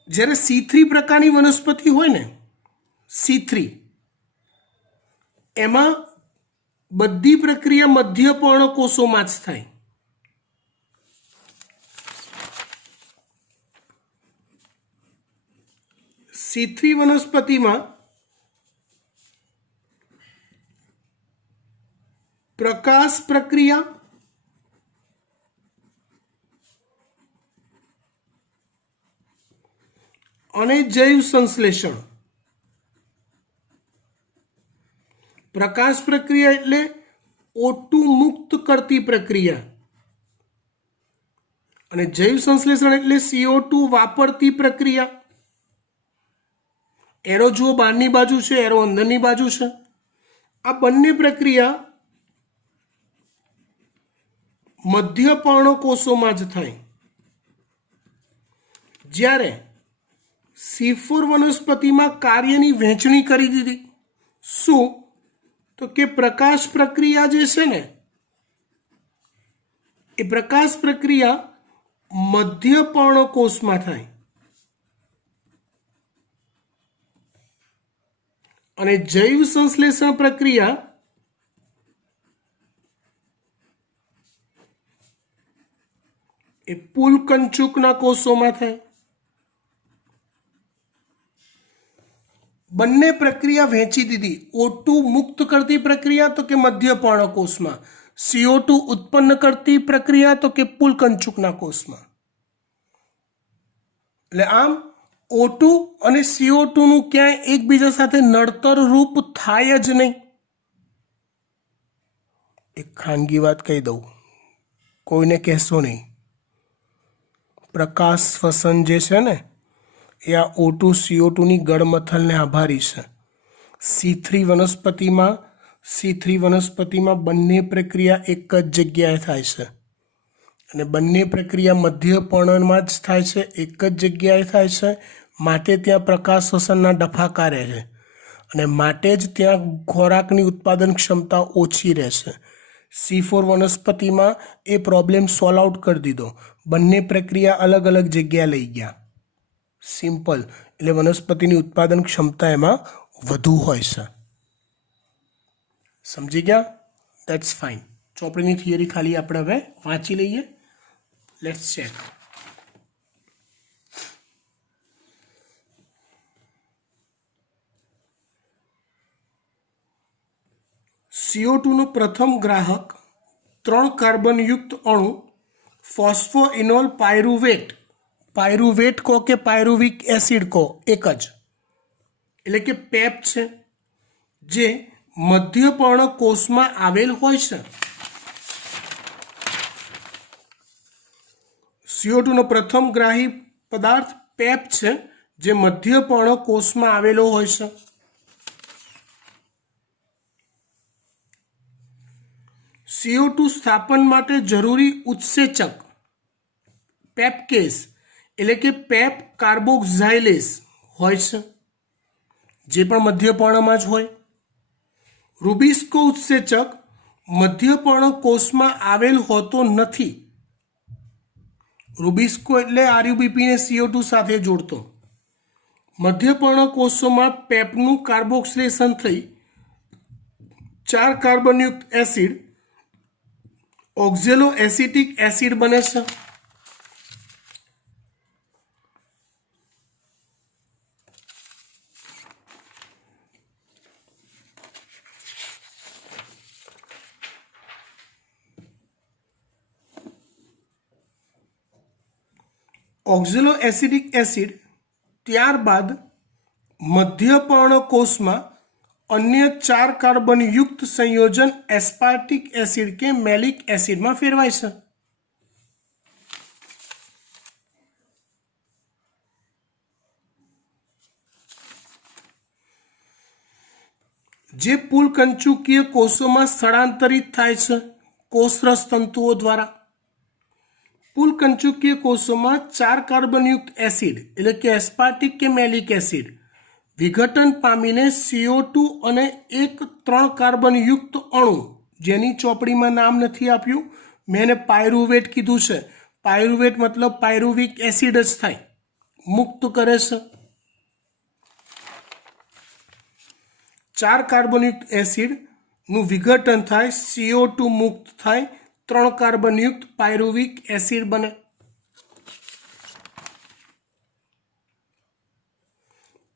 જ્યારે C3 પ્રકારની વનસ્પતિ હોય ને, C3, એમાં બધી પ્રક્રિયા મધ્ય પર્ણકોષોમાં જ થાય. C3 વનસ્પતિમાં પ્રકાશ પ્રક્રિયા અને જૈવ સંશ્લેષણ. પ્રકાશ પ્રક્રિયા એટલે O2 મુક્ત કરતી પ્રક્રિયા અને જૈવ સંશ્લેષણ એટલે CO2 વાપરતી પ્રક્રિયા. એરો જુઓ બહારની બાજુ છે, એરો અંદરની બાજુ છે. આ બંને પ્રક્રિયા મધ્ય પર્ણકોષોમાં જ થાય. જ્યારે C4 વનસ્પતિમાં કાર્યની વહેંચણી કરી દીધી. શું? તો કે પ્રકાશ પ્રક્રિયા જે છે ને, એ પ્રકાશ પ્રક્રિયા મધ્ય પર્ણકોષમાં થાય અને જૈવ સંશ્લેષણ પ્રક્રિયા એ પુલકંચુકના કોષોમાં થાય. બંને પ્રક્રિયા વહેંચી દીધી. O2 મુક્ત કરતી પ્રક્રિયા તો કે મધ્ય પર્ણકોષમાં, CO2 ઉત્પન્ન કરતી પ્રક્રિયા તો કે પુલકંચુકના કોષમાં. એટલે આમ O2 અને CO2 નું ક્યાંય એકબીજા સાથે નડતર રૂપ થાય જ નહીં. એક ખાનગી વાત કહી દઉં, કોઈને કહેશો નહીં. પ્રકાશ શ્વસન જે છે ને, એ આ O2 CO2 ની ગળમથલને આભારી છે. C3 વનસ્પતિમાં બંને પ્રક્રિયા એક જ જગ્યાએ થાય છે અને બંને પ્રક્રિયા મધ્ય પર્ણમાં જ થાય છે, એક જ જગ્યાએ થાય છે. માટે ત્યાં પ્રકાશ શ્વસનના ડફાકા રહે છે અને માટે જ ત્યાં ખોરાકની ઉત્પાદન ક્ષમતા ઓછી રહેશે. C4 વનસ્પતિમાં એ પ્રોબ્લેમ સોલ્વ આઉટ કરી દીધો. બંને પ્રક્રિયા અલગ અલગ જગ્યા લઈ ગયા. સિમ્પલ. એટલે વનસ્પતિની ઉત્પાદન ક્ષમતા એમાં વધુ હોય છે. સમજી ગયા? That's fine. ચોપડીની થિયરી ખાલી આપણે હવે વાંચી લઈએ. Let's check. CO2 નો પ્રથમ ગ્રાહક 3 કાર્બનયુક્ત અણુ ફોસ્ફોઇનોલ પાયરુવેટ. પાયરુવેટ કહો કે પાયરુવિક એસિડ કહો, એક જ, એટલે કે પેપ છે, જે મધ્ય પર્ણકોષમાં આવેલ હોય છે. CO2 નો પ્રથમ ગ્રાહી પદાર્થ પેપ છે, જે મધ્ય પર્ણકોષમાં આવેલો હોય છે. CO2 સ્થાપન માટે જરૂરી ઉત્સેચક પેપકેસ એટલે કે પેપ કાર્બોક્સાઇલેસ હોય છે, જે પણ મધ્ય પર્ણમાં જ હોય. રૂબિસ્કો ઉત્સેચક મધ્ય પર્ણકોષમાં આવેલ હોતો નથી. રૂબિસ્કો એટલે RUBP ને CO2 સાથે જોડતો. મધ્ય પર્ણકોષોમાં પેપનું કાર્બોક્સિલેશન થઈ 4 કાર્બનયુક્ત એસિડ ઓક્ઝેલો એસિટિક એસિડ બને છે. ઓક્ઝેલો એસિટિક એસિડ ત્યારબાદ મધ્ય પર્ણકોષમાં અન્ય 4 કાર્બનયુક્ત સંયોજન એસ્પાર્ટિક એસિડ કે મેલિક એસિડમાં ફેરવાય છે. જે પુલકંચુકીય કોષોમાં સ્થળાંતરિત થાય છે કોષરસ તંતુઓ દ્વારા. પુલકંચુકીય કોષોમાં 4 કાર્બનયુક્ત એસિડ એટલે કે એસ્પાર્ટિક કે મેલિક એસિડ વિઘટન પામીને CO2 અને એક 3 કાર્બનયુક્ત અણુ જેની ચોપડીમાં નામ નથી આપ્યું, મેં એને પાયરુવેટ કીધું છે. પાયરુવેટ મતલબ પાયરુવિક એસિડ જ થાય, મુક્ત કરે છે. 4 કાર્બનયુક્ત એસિડનું વિઘટન થાય, CO2 મુક્ત થાય, 3 કાર્બનયુક્ત પાયરુવિક એસિડ બને.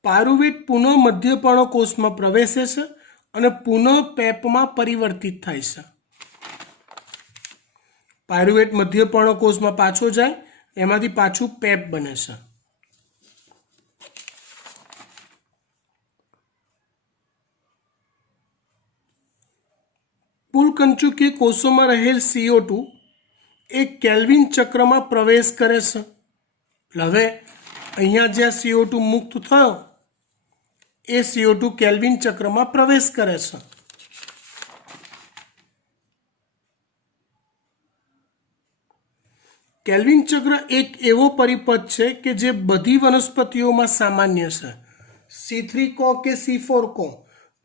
પાયરુવેટ પુનઃ મધ્યપર્ણકોષમાં પ્રવેશે છે અને પુનઃ પેપમાં પરિવર્તિત થાય છે. પાયરુવેટ મધ્યપર્ણકોષમાં પાછો જાય, એમાંથી પાછું પેપ બને છે. પુલકંચુકીય કોષોમાં રહેલ CO2 એ કેલ્વિન ચક્રમાં પ્રવેશ કરે છે. હવે અહીંયા જ્યાં CO2 મુક્ત થયો એ CO2 કેલ્વિન ચક્રમાં પ્રવેશ કરે છે. કેલ્વિન ચક્ર એક એવો પરિપથ છે કે જે બધી વનસ્પતિઓમાં સામાન્ય છે. C3 કહો કે C4 કહો,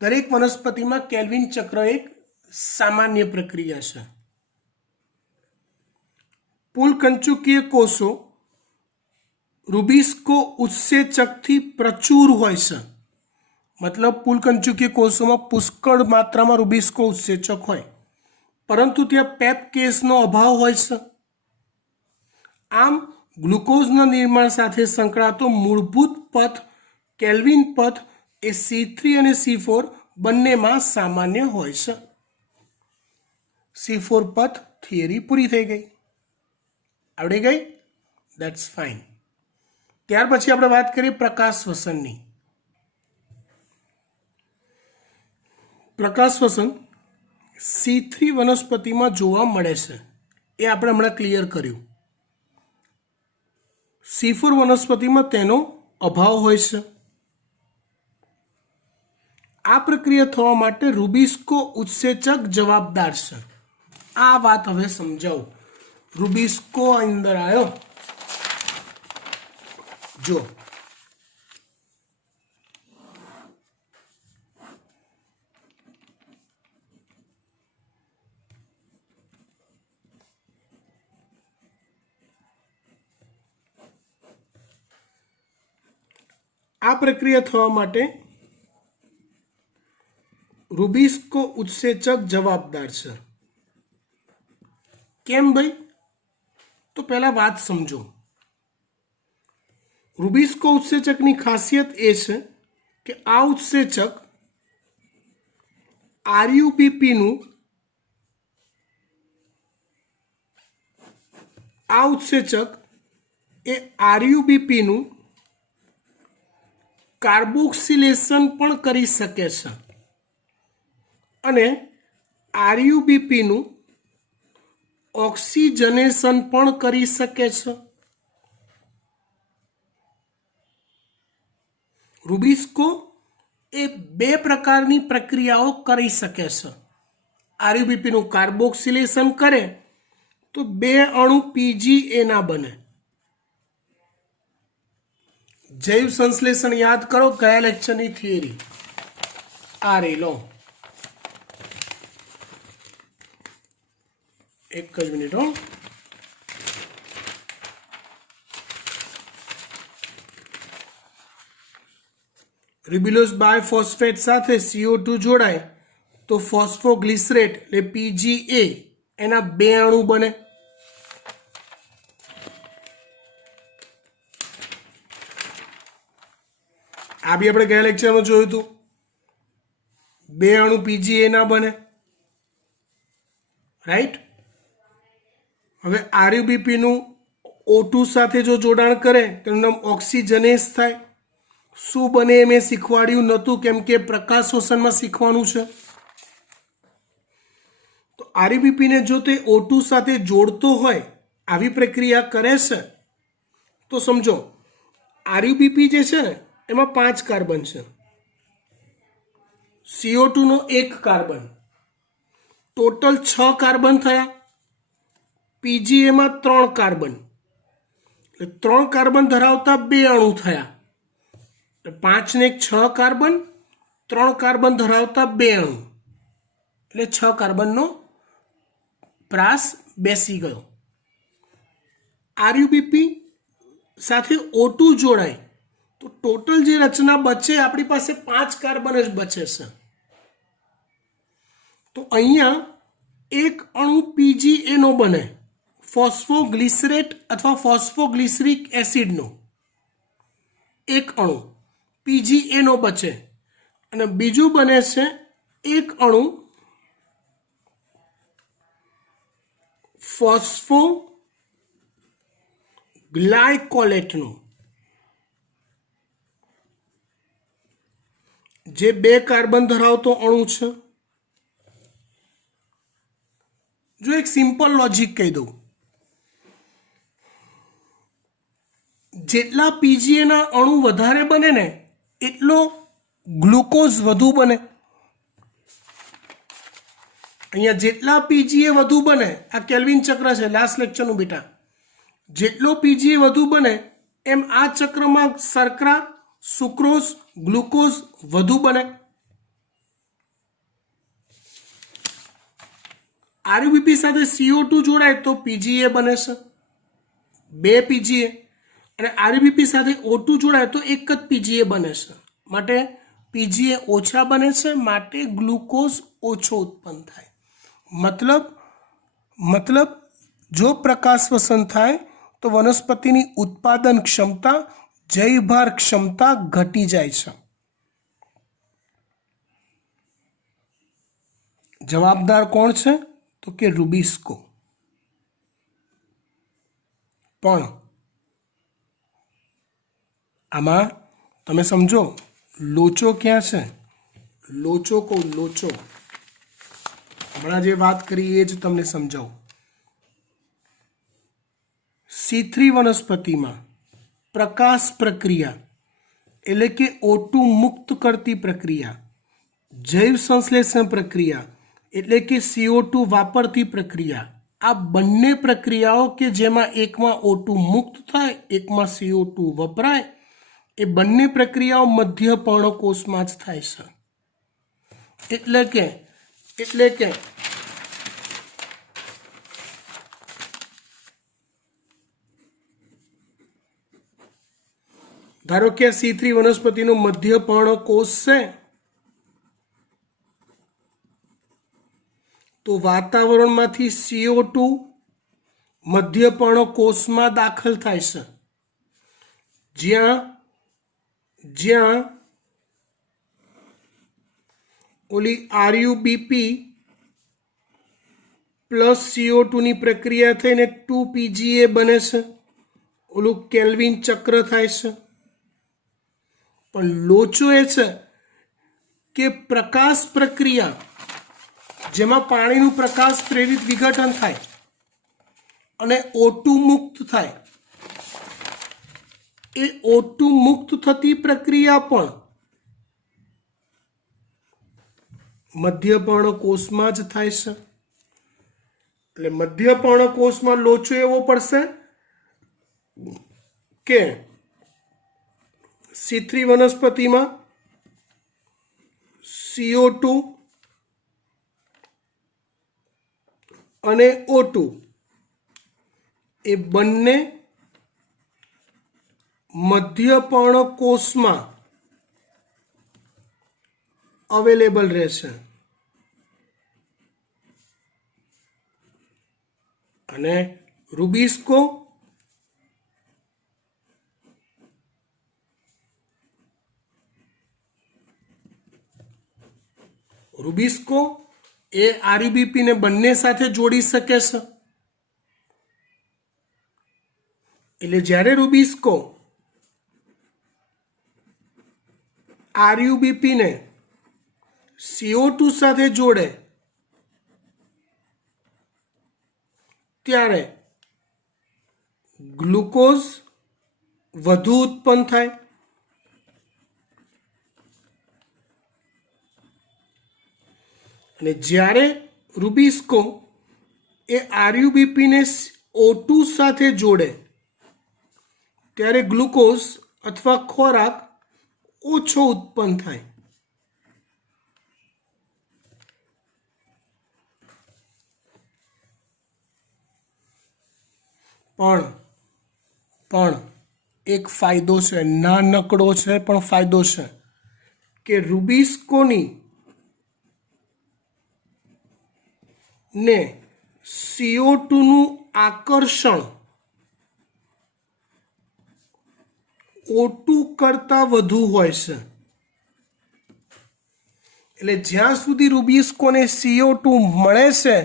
દરેક વનસ્પતિમાં કેલ્વિન ચક્ર એક સામાન્ય પ્રક્રિયા છે. પુલકંચુકીય કોષો રૂબિસ્કો ઉત્સેચકથી પ્રચુર હોય છે. મતલબ પુલકંચુકીય કોષોમાં પુષ્કળ માત્રામાં રૂબિસ્કો ઉત્સેચક હોય, પરંતુ ત્યાં પેપ કેસનો અભાવ હોય છે. આમ ગ્લુકોઝના નિર્માણ સાથે સંકળાતો મૂળભૂત પથ કેલ્વિન પથ એ C3 અને C4 બંનેમાં સામાન્ય હોય છે. C4 પથ થિયરી પૂરી થઈ ગઈ. આવડી ગઈ? That's fine. ત્યાર પછી આપણે વાત કરીએ પ્રકાશ શ્વસનની. પ્રકાશ શ્વસન C3 વનસ્પતિમાં જોવા મળે છે, એ આપણે હમણાં ક્લિયર કર્યું. C4 વનસ્પતિમાં તેનો અભાવ હોય છે. આ પ્રક્રિયા થવા માટે રૂબિસ્કો ઉત્સેચક જવાબદાર છે. આ વાત હવે સમજાવું. રૂબિસ્કો અંદર આવ્યો, જો આ પ્રક્રિયા થવા માટે રૂબિસ્કો ઉત્સેચક જવાબદાર છે. કેમ ભાઈ? તો પહેલા વાત સમજો. રૂબિસ્કો ઉત્સેચકની ખાસિયત એ છે કે આ ઉત્સેચક RUBP નું કાર્બોક્સિલેશન પણ કરી શકે છે અને RUBP નું ઓક્સિજનેશન પણ કરી શકે છે. રૂબિસ્કો એ 2 પ્રકારની પ્રક્રિયાઓ કરી શકે છે. RUBP નું કાર્બોક્સિલેશન કરે તો 2 અણુ PGA ના બને. જૈવ સંશ્લેષણ યાદ કરો, ગયા લેક્ચરની થિયરી આ રહી લો. એક જ મિનિટ હો. રિબ્યુલોઝ બાયફોસ્ફેટ સાથે CO2 જોડાય તો ફોસ્ફોગ્લિસરેટ એટલે PGA એના 2 અણુ બને. આ બી આપણે ગયા લેક્ચરમાં જોયું હતું. 2 અણુ PGA ના બને, રાઈટ. હવે RUBP નું O2 સાથે જો જોડાણ કરે તેનું નામ ઓક્સિજનેસ થાય. શું બને એ મેં શીખવાડ્યું નહોતું, કેમ કે પ્રકાશ શ્વસનમાં શીખવાનું છે. તો RUBP ને જો તે O2 સાથે જોડતો હોય, આવી પ્રક્રિયા કરે છે, તો સમજો RUBP જે છે ને એમાં 5 કાર્બન છે. CO2 નો 1 કાર્બન, ટોટલ 6 કાર્બન થયા. PGA માં 3 કાર્બન, એટલે 3 કાર્બન ધરાવતા 2 અણુ થયા. 5 ને 6 કાર્બન, 3 કાર્બન ધરાવતા 2 અણુ, એટલે 6 કાર્બનનો પ્રાસ બેસી ગયો. RuBP સાથે O2 જોડાય તો ટોટલ જે રચના બચે આપણી પાસે 5 કાર્બન જ બચે છે. તો અહીંયા એક અણુ PGA નો બને, ફોસ્ફોગ્લિસરેટ અથવા ફોસ્ફોગ્લિસરિક એસિડનો એક અણુ PGA નો બચે, અને બીજું બને છે એક અણુ ફોસ્ફો ગ્લાયકોલેટનો, જે 2 કાર્બન ધરાવતો અણુ છે. જો એક સિમ્પલ લોજિક કહી દઉં, જેટલા PGA ના અણુ વધારે બને ને એટલો ગ્લુકોઝ વધુ બને. અહીંયા જેટલા PGA વધુ બને, આ કેલ્વિન ચક્ર છે લાસ્ટ લેક્ચરનું બેટા, જેટલો PGA વધુ બને એમ આ ચક્રમાં શર્કરા, સુક્રોઝ, ગ્લુકોઝ વધુ બને. RuBP સાથે CO2 જોડાય તો PGA બને છે, 2 PGA, અને RuBP સાથે O2 જોડાય તો એક જ PGA બને છે. માટે PGA ઓછા બને છે, માટે ગ્લુકોઝ ઓછો ઉત્પન્ન થાય. મતલબ જો પ્રકાશવસન થાય તો વનસ્પતિની ઉત્પાદન ક્ષમતા, જૈવભાર ક્ષમતા ઘટી જાય છે. જવાબદાર કોણ છે? તો કે રૂબિસ્કો. પણ આમાં તમે સમજો લોચો ક્યાં છે? લોચો કહું, લોચો હમણાં જે વાત કરી એ જ તમને સમજાવું. C3 વનસ્પતિમાં પ્રકાશ પ્રક્રિયા એટલે કે O2 મુક્ત કરતી પ્રક્રિયા, જૈવ સંશ્લેષણ પ્રક્રિયા એટલે કે CO2 વાપરતી પ્રક્રિયા, આ બંને પ્રક્રિયાઓ કે જેમાં એકમાં O2 મુક્ત થાય, એકમાં CO2 વપરાય, એ બંને પ્રક્રિયાઓ મધ્ય પર્ણકોષમાં જ થાય છે. એટલે કે ધારો કે C3 વનસ્પતિનો મધ્ય પર્ણકોષ છે, તો વાતાવરણમાંથી CO2 મધ્ય પર્ણકોષમાં દાખલ થાય છે, જ્યાં ઓલી RuBP પ્લસ CO2 ની પ્રક્રિયા થઈને 2 PGA બને છે, ઓલું કેલ્વિન ચક્ર થાય છે. પણ લોચો એ છે કે પ્રકાશ પ્રક્રિયા, જેમાં પાણીનું પ્રકાશ પ્રેરિત વિઘટન થાય અને O2 મુક્ત થાય, એ O2 મુક્ત થતી પ્રક્રિયા પણ મધ્ય પર્ણકોષમાં જ થાય છે. એટલે મધ્ય પર્ણકોષમાં લોચો એવો પડશે કે C3 વનસ્પતિમાં CO2 અને O2 એ બંને મધ્ય પર્ણકોષમાં અવેલેબલ રહેશે. અને રૂબિસ્કો એ RuBP ને બંને સાથે જોડી શકે છે. એટલે જ્યારે રૂબિસ્કો RuBP ને CO2 સાથે જોડે ત્યારે ગ્લુકોઝ વધુ ઉત્પન્ન થાય, અને જ્યારે રૂબિસ્કો એ આરયુબીપીને O2 સાથે જોડે ત્યારે ગ્લુકોઝ અથવા ખોરાક ઓછો ઉત્પન્ન થાય. પણ એક ફાયદો છે, નાનકડો છે પણ ફાયદો છે કે રૂબિસ્કોની ને CO2નું આકર્ષણ O2 કરતાં વધુ હોય છે. એટલે જ્યાં સુધી રૂબિસ્કોને CO2 મળે છે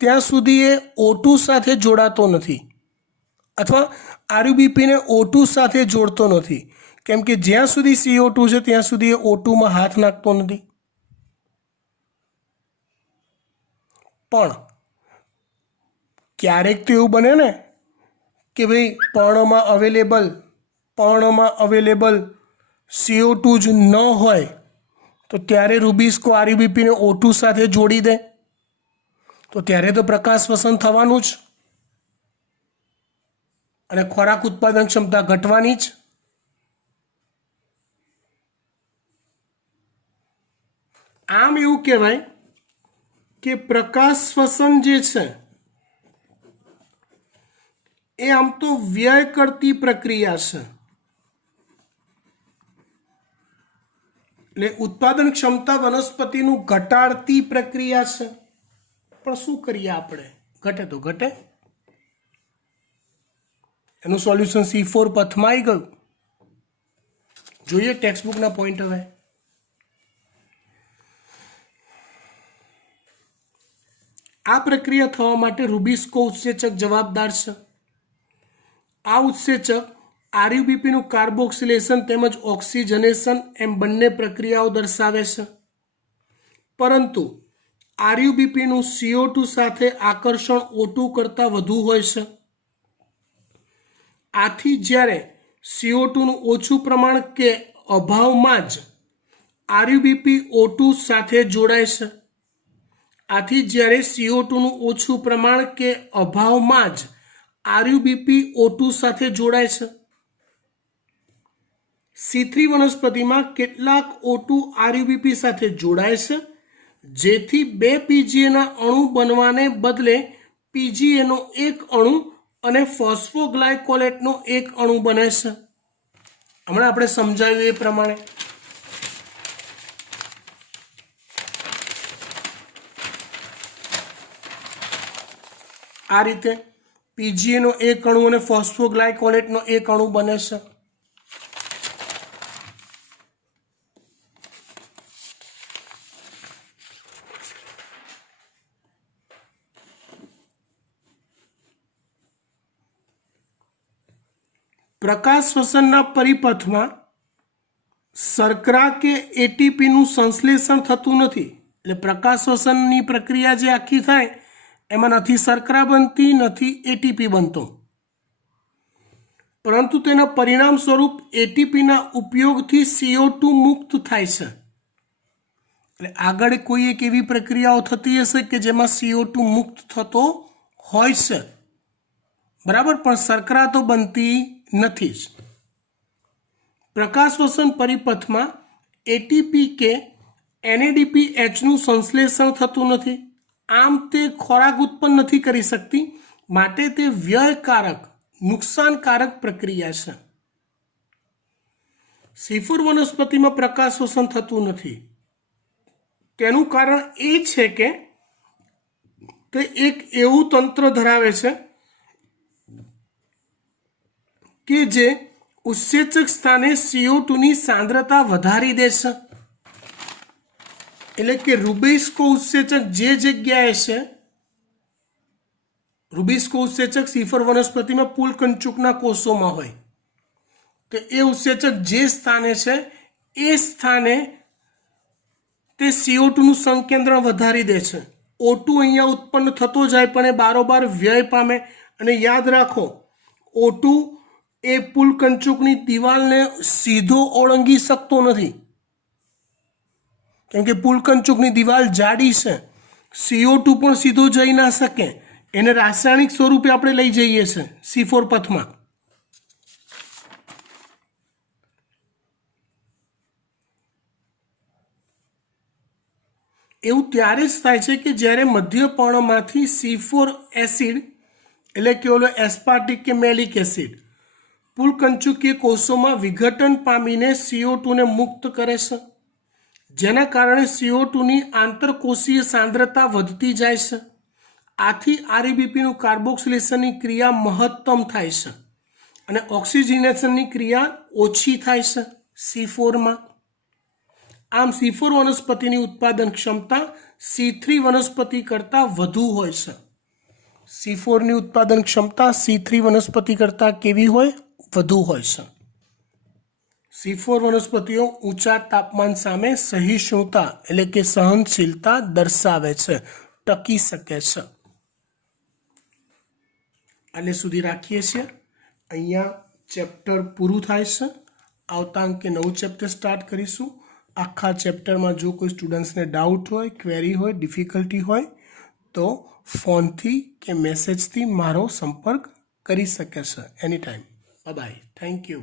ત્યાં સુધી એ O2 સાથે જોડાતો નથી અથવા આરયુબીપીને O2 સાથે જોડતો નથી, કેમ કે જ્યાં સુધી CO2 છે ત્યાં સુધી એ O2માં હાથ નાખતો નથી. પણ ક્યારેક તો એવું બને ને કે ભાઈ પર્ણમાં અવેલેબલ CO2 જ ન હોય તો ત્યારે રૂબિસ્કો આરયુબીપીને O2 સાથે જોડી દે તો ત્યારે તો પ્રકાશ શ્વસન થવાનું જ અને ખોરાક ઉત્પાદન ક્ષમતા ઘટવાની જ. આમ એવું કહેવાય કે પ્રકાશ શ્વસન જે છે એ આમ તો વ્યય કરતી પ્રક્રિયા છે. એટલે ઉત્પાદન ક્ષમતા વનસ્પતિનું ઘટાડતી પ્રક્રિયા છે. પણ શું કરીએ આપણે? ઘટે તો ઘટે. એનું સોલ્યુશન C4 પથમાં આવી ગયું. જોઈએ ટેક્સ્ટબુકના પોઈન્ટ. હવે આ પ્રક્રિયા થવા માટે રૂબિસ્કો ઉત્સેચક જવાબદાર છે. આ ઉત્સેચક આરયુબીપીનું કાર્બોક્સિલેશન તેમજ ઓક્સિજનેશન એમ બંને પ્રક્રિયાઓ દર્શાવે છે. પરંતુ આરયુબીપીનું CO2 સાથે આકર્ષણ O2 કરતાં વધુ હોય છે. આથી જ્યારે CO2નું ઓછું પ્રમાણ કે અભાવમાં જ આરયુબીપી O2 સાથે જોડાય છે. આથી જ્યારે CO2નું ઓછું પ્રમાણ કે અભાવમાં જ આરયુબીપી O2 સાથે જોડાય છે. C3 વનસ્પતિમાં કેટલાક O2 આરયુબીપી સાથે જોડાય છે, જેથી બે પીજીએના અણુ બનવાને બદલે પીજીએનો એક અણુ અને ફોસ્ફોગ્લાયકોલેટનો એક અણુ બને છે. હમણાં આપણે સમજાવ્યું એ પ્રમાણે. આ રીતે પીજીએનો એક અણુ અને ફોસ્ફોગ્લાયકોલેટનો એક અણુ બને છે. પ્રકાશ શ્વસનના પરિપથમાં શર્કરા કે એટીપીનું સંશ્લેષણ થતું નથી. એટલે પ્રકાશ શ્વસનની પ્રક્રિયા જે આખી થાય એમાં નથી શર્કરા બનતી, નથી એટીપી બનતો, પરંતુ તેના પરિણામ સ્વરૂપ એટીપીના ઉપયોગથી CO2 મુક્ત થાય છે. એટલે આગળ કોઈ એક એવી પ્રક્રિયાઓ થતી હશે કે જેમાં CO2 મુક્ત થતો હોય છે, બરાબર, પણ શર્કરા તો બનતી નથી જ. પ્રકાશ શ્વસન પરિપથમાં એટીપી કે NADPHનું સંશ્લેષણ થતું નથી. આમ તે ખોરાક ઉત્પન્ન નથી કરી શકતી, માટે તે વ્યયકારક, નુકસાનકારક પ્રક્રિયા છે. C4 વનસ્પતિમાં પ્રકાશ શ્વસન થતું નથી. તેનું કારણ એ છે કે તે એક એવું તંત્ર ધરાવે છે કે જે ઉત્સેચક સ્થાને CO2ની સાંદ્રતા વધારી દે છે. એટલે કે રૂબિસ્કો ઉત્સેચક જે જગ્યાએ છે, રૂબિસ્કો ઉત્સેચક C4 વનસ્પતિમાં પુલકંચુકના કોષોમાં હોય, તો એ ઉત્સેચક જે સ્થાને છે એ સ્થાને તે CO2નું સંકેન્દ્રણ વધારી દે છે. O2 અહીંયા ઉત્પન્ન થતો જાય પણ એ બારોબાર વ્યય પામે. અને યાદ રાખો, O2 એ પુલકંચુકની દિવાલને સીધો ઓળંગી શકતો નથી, કેમ કે પુલકંચુકની દિવાલ જાડી છે. CO2 પણ સીધો જઈ ના શકે, એને રાસાયણિક સ્વરૂપે આપણે લઈ જઈએ છીએ C4 પથમાં. એવું ત્યારે જ થાય છે કે જ્યારે મધ્યપર્ણમાંથી C4 એસિડ એટલે કે ઓલો એસ્પાર્ટિક કે મેલિક એસિડ પુલકંચુકીય કોષોમાં વિઘટન પામીને CO2 ને મુક્ત કરે છે, જેના કારણે CO2 ની આંતરકોષીય સાંદ્રતા વધતી જાય છે. આથી REBPનું કાર્બોક્સિલેશનની ક્રિયા મહત્તમ થાય છે અને ઓક્સિજનેશનની ક્રિયા ઓછી થાય છે C4માં. આમ C4 વનસ્પતિની ઉત્પાદન ક્ષમતા C3 વનસ્પતિ કરતાં વધુ હોય છે. C4ની ઉત્પાદન ક્ષમતા C3 વનસ્પતિ કરતાં કેવી હોય? વધુ હોય છે. C4 વનસ્પતિઓ ઊંચા તાપમાન સામે સહિષ્ણુતા એટલે કે સહનશીલતા દર્શાવે છે, ટકી શકે છે. આટલે સુધી રાખીએ છીએ. અહીંયા ચેપ્ટર પૂરું થાય છે. આવતા અંકે નવું ચેપ્ટર સ્ટાર્ટ કરીશું. આખા ચેપ્ટરમાં જો કોઈ સ્ટુડન્ટ્સને ડાઉટ હોય, ક્વેરી હોય, ડિફિકલ્ટી હોય તો ફોનથી કે મેસેજથી મારો સંપર્ક કરી શકે છે એની ટાઈમ. બાય. Thank you.